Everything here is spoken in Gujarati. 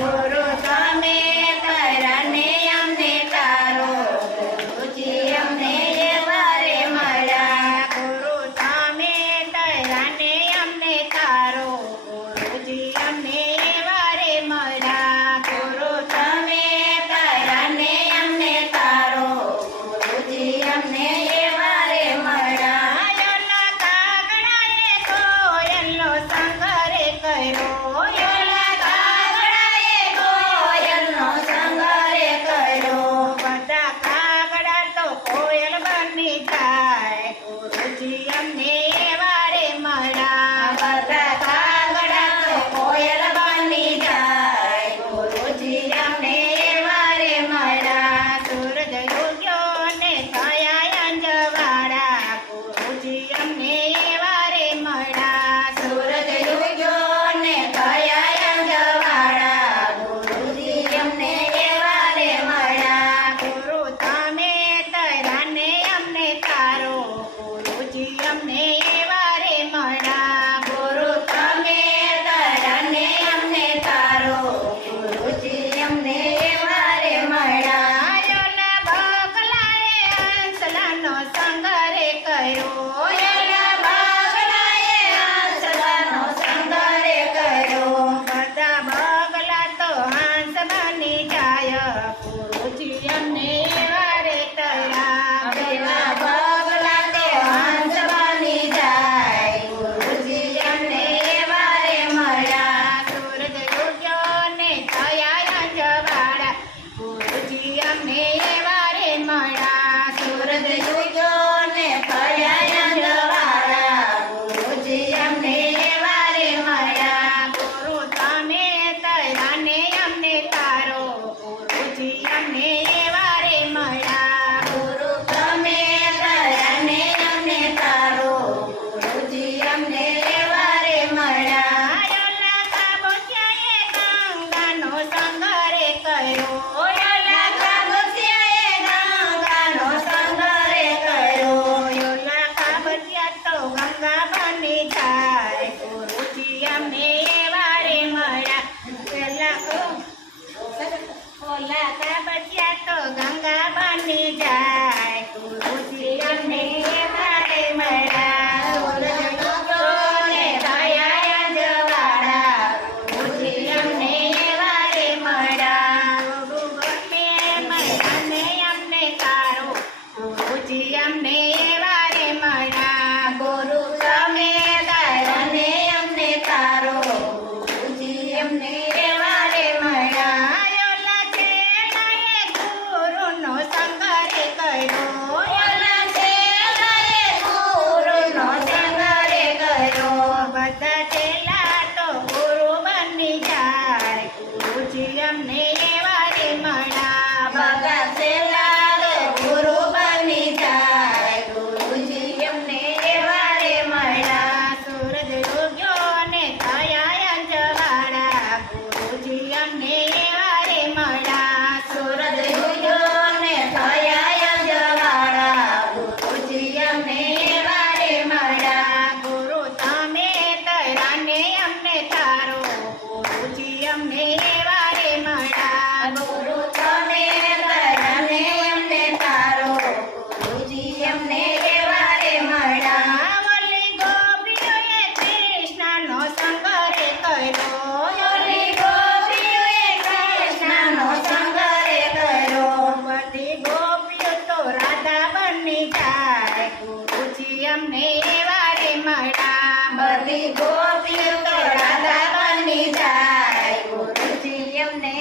ગુરુ તમે તરાને અમને તારો ગુરુજી અમને વારે મળ્યા ગુરુ તમે તરાને અમને તારો ગુરુજી અમને વારે મળ્યા ગુરુ તમે તરાને અમને તારો ગુરુજી અમને વારે મળ્યા યોલા કાગડાએ કોયલનો સંગરે કર્યો યોલા કાગડાએ કોયલનો સંગરે કર્યો બધા કાગડા તો કોયલ બની જાય ગુરુજી અમને વારે મળ્યા બધા કાગડા તો કોયલ બની જાય ગુરુજી અમને વારે મળ્યા સૂરજ ઉગ્યો ને થયા અંજવાળા ગુરુજી અમને વારે મળ્યા સૂરજ ઉગ્યો ને થયા અંજવાળા ગુરુજી અમને વારે મળ્યા ગુરુ તમે તરાને અમને તારો ગુરુજી અમને વારે મળ્યા ગુરુ તમે તરાને અમને તારો ગુરુજી અમને વારે મળ્યા યોલા બગલાએ હંસલાનો સંગરે કર્યો યોલા બગલાએ હંસલાનો સંગરે કર્યો બધા બગલા તો હંસ બની જાય ગુરુજી અમને વારે તળ્યા પેલા બગલા તો હંસ બની જાય ગુરુજી અમને વારે મળ્યા સૂરજ ઉગ્યો ને થયા અંજવાળા ગુરુજી અમને વારે મળ્યા સૂરજ ઉગ્યો ને થયા અંજવાળા ગુરુજી અમને વારે મળ્યા ગુરુ તમે તરાને અમને તારો ગુરુજી અમને વારે મળ્યા ગુરુ તમે તરાને અમને તારો ગુરુજી અમને વારે મળ્યા યોલા કાબોસિયાએ ગંગાનો સંગરે કર્યો યોલા કાબોસિયાએ ગંગાનો સંગરે કર્યો યોલા કાબોસિયા તો ગંગા બની જાય ગુરુજી અમને વારે મળ્યા પેલા ઓલા કાબોસિયા તો ગંગા બની જાય ગુરુજી અમને વારે મળ્યા સૂરજ ઉગ્યો ને થયા અંજવાળા ગુરુજી અમને વારે મળ્યા ગુરુ ગમે મળ્યાને અમને તારો ગુરુજી અમને વારે મળ્યા ગુરુ તમે તરાને અમને તારો ગુરુજી અમને વારે મળ્યા યોલા છેલાએ ગુરુનો સંગરે કર્યો યોલા છેલાએ ગુરુનો સંગરે કર્યો બધા છેલા તો ગુરુ બની જાય ગુરુજી અમને વારે મળ્યા બધા છેલા તો ગુરુ બની જાય ગુરુજી અમને વારે મળ્યા સૂરજ ઉગ્યો ને થયા અંજવાળા ગુરુજી અમને વારે મળ્યા સૂરજ ઉગ્યો ને થયા અંજવાળા ગુરુજી અમને વારે મળ્યા ગુરુ તમે તરાને અમને તારો ગુરુજી અમને વારે મળ્યા ગુરુ તમે તરાને અમને તારો ગુરુજી અમને વારે મળ્યા ઓલી ગોપીઓએ કૃષ્ણનો સંગરે કર્યો ઓલી ગોપીઓએ કૃષ્ણનો સંગરે કર્યો બધી ગોપીઓ તો રાધા બની જાય ગુરુજી અમને વારે મળ્યા બધી ગોપીઓ તો રાધા બની જાય ગુરુજી અમને